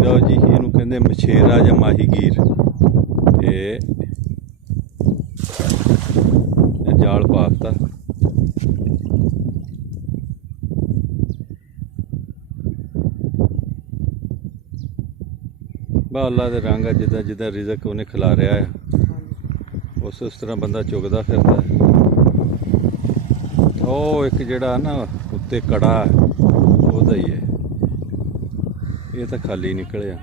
ਲਓ ਜੀ, ਇਹਨੂੰ ਕਹਿੰਦੇ ਮਛੇਰਾ ਜਾਂ ਮਾਹੀਗੀਰ। ਇਹ ਜਾਲ ਪਾਤਾ। ਬਾ ਅੱਲਾ ਦੇ ਰੰਗ ਆ, ਜਿੱਦਾਂ ਜਿੱਦਾਂ ਰਿਜ਼ਕ ਉਹਨੇ ਖਿਲਾਰਿਆ ਆ ਉਸ ਤਰ੍ਹਾਂ ਬੰਦਾ ਚੁਗਦਾ ਫਿਰਦਾ ਹੈ। ਉਹ ਇੱਕ ਜਿਹੜਾ ਨਾ ਉੱਤੇ ਕੜਾ ਉਹਦਾ ਹੀ ਹੈ, ਇਹ ਤਾਂ ਖਾਲੀ ਨਿਕਲਿਆ।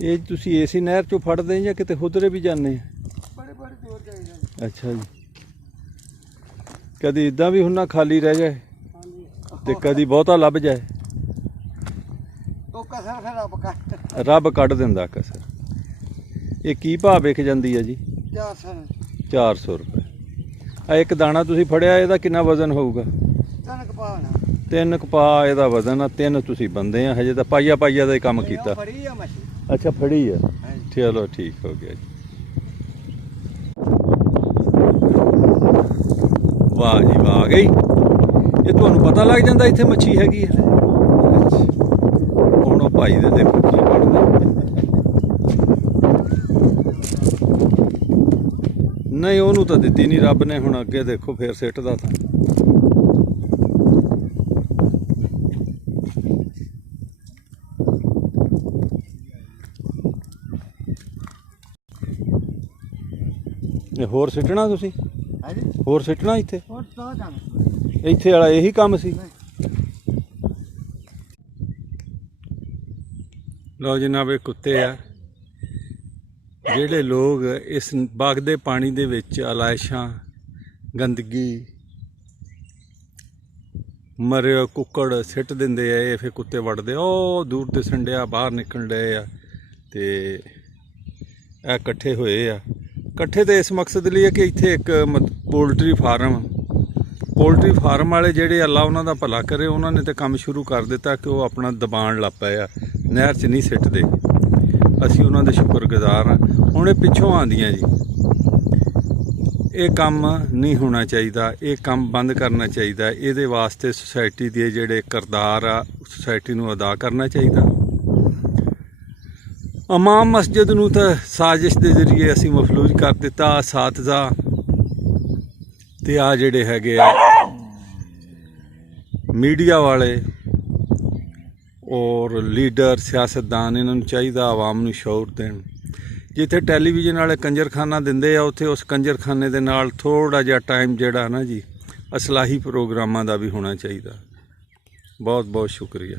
ਇਹ ਤੁਸੀਂ ਇਸੇ ਨਹਿਰ ਚੋਂ ਫੜਦੇ ਜਾਂ ਕਿਤੇ ਹੁਦਰੇ ਵੀ ਜਾਂਦੇ ਆ? ਅੱਛਾ ਜੀ। ਕਦੀ ਇਦਾਂ ਵੀ ਹੁੰਨਾ ਖਾਲੀ ਰਹਿ ਜਾਏ ਤੇ ਕਦੀ ਬਹੁਤਾ ਲੱਭ ਜਾਏ? ਰੱਬ ਕੱਢ ਦਿੰਦਾ ਕਸਰ। ਇਹ ਕੀ ਭਾਅ ਵਿਕ ਜਾਂਦੀ ਹੈ ਜੀ? 400 ਰੁਪਏ। ਆ ਇੱਕ ਦਾਣਾ ਤੁਸੀਂ ਫੜਿਆ, ਇਹਦਾ ਕਿੰਨਾ ਵਜ਼ਨ ਹੋਊਗਾ? 3 ਕਪਾਹ ਇਹਦਾ ਵਜ਼ਨ ਆ। 3 ਤੁਸੀਂ ਬੰਦੇ ਆ, ਹਜੇ ਤਾਂ ਪਾਈਆ ਪਾਈਆ ਦਾ ਹੀ ਕੰਮ ਕੀਤਾ। ਅੱਛਾ, ਫੜੀ ਆ। ਚਲੋ ਠੀਕ ਹੋ ਗਿਆ ਜੀ। ਵਾਹ ਜੀ ਵਾਹ, ਆ ਗਈ। ਇਹ ਤੁਹਾਨੂੰ ਪਤਾ ਲੱਗ ਜਾਂਦਾ ਇੱਥੇ ਮੱਛੀ ਹੈਗੀ ਹੈ। ਹੁਣ ਉਹ ਭਾਈ ਦੇ ਦੇਖੋ ਕੀ ਬਣਦਾ। ਨਹੀਂ, ਉਹਨੂੰ ਤਾਂ ਦਿੱਤੀ ਨਹੀਂ ਰੱਬ ਨੇ। ਹੁਣ ਅੱਗੇ ਦੇਖੋ ਫੇਰ ਸਿੱਟਦਾ ਤਾਂ। ਇਹ ਹੋਰ ਸਿੱਟਣਾ ਤੁਸੀਂ? ਹੋਰ ਸਿੱਟਣਾ ਇੱਥੇ? ਇੱਥੇ ਵਾਲਾ ਇਹੀ ਕੰਮ ਸੀ। ਲਓ ਜਨਾਬ, ਇਹ ਕੁੱਤੇ ਆ ਜਿਹੜੇ ਲੋਕ ਇਸ ਵਗਦੇ ਪਾਣੀ ਦੇ ਵਿੱਚ ਅਲਾਇਸ਼ਾਂ, ਗੰਦਗੀ, ਮਰੇ ਕੁੱਕੜ ਸਿੱਟ ਦਿੰਦੇ ਆ। ਇਹ ਫਿਰ ਕੁੱਤੇ ਵੜਦੇ, ਉਹ ਦੂਰ ਦਿਸਣ ਡਿਆ, ਬਾਹਰ ਨਿਕਲਣ ਡਏ ਆ। ਤੇ ਇਹ ਇਕੱਠੇ ਹੋਏ ਆ। ਇਕੱਠੇ ਤਾਂ ਇਸ ਮਕਸਦ ਲਈ ਹੈ ਕਿ ਇੱਥੇ ਇੱਕ ਪੋਲਟਰੀ ਫਾਰਮ ਵਾਲੇ ਜਿਹੜੇ ਅੱਲਾ ਉਹਨਾਂ ਦਾ ਭਲਾ ਕਰੇ, ਉਹਨਾਂ ਨੇ ਤਾਂ ਕੰਮ ਸ਼ੁਰੂ ਕਰ ਦਿੱਤਾ ਕਿ ਉਹ ਆਪਣਾ ਦਬਾਣ ਲੱਗ ਪਏ ਆ, ਨਹਿਰ 'ਚ ਨਹੀਂ ਸਿੱਟਦੇ। ਅਸੀਂ ਉਹਨਾਂ ਦੇ ਸ਼ੁਕਰਗੁਜ਼ਾਰ ਹਾਂ। ਹੁਣ ਇਹ ਪਿੱਛੋਂ ਆਉਂਦੀਆਂ ਜੀ। ਇਹ ਕੰਮ ਨਹੀਂ ਹੋਣਾ ਚਾਹੀਦਾ, ਇਹ ਕੰਮ ਬੰਦ ਕਰਨਾ ਚਾਹੀਦਾ। ਇਹਦੇ ਵਾਸਤੇ ਸੁਸਾਇਟੀ ਦੇ ਜਿਹੜੇ ਕਿਰਦਾਰ ਆ, ਸੁਸਾਇਟੀ ਨੂੰ ਅਦਾ ਕਰਨਾ ਚਾਹੀਦਾ। ਇਮਾਮ ਮਸਜਿਦ ਨੂੰ ਤਾਂ ਸਾਜ਼ਿਸ਼ ਦੇ ਜ਼ਰੀਏ ਅਸੀਂ ਮਫਲੂਜ ਕਰ ਦਿੱਤਾ। ਅਸਾਤਜ਼ਾ ਤੇ ਆ ਜਿਹੜੇ ਹੈਗੇ ਆ ਮੀਡੀਆ ਵਾਲੇ ਔਰ ਲੀਡਰ, ਸਿਆਸਤਦਾਨ, ਇਹਨਾਂ ਨੂੰ ਚਾਹੀਦਾ ਆਵਾਮ ਨੂੰ ਸ਼ਊਰ ਦੇਣ। ਜਿੱਥੇ ਟੈਲੀਵਿਜ਼ਨ ਵਾਲੇ ਕੰਜਰਖਾਨਾ ਦਿੰਦੇ ਆ, ਉੱਥੇ ਉਸ ਕੰਜਰਖਾਨੇ ਦੇ ਨਾਲ ਥੋੜ੍ਹਾ ਜਿਹਾ ਟਾਈਮ ਜਿਹੜਾ ਨਾ ਜੀ, ਇਸਲਾਹੀ ਪ੍ਰੋਗਰਾਮਾਂ ਦਾ ਵੀ ਹੋਣਾ ਚਾਹੀਦਾ। ਬਹੁਤ ਬਹੁਤ ਸ਼ੁਕਰੀਆ।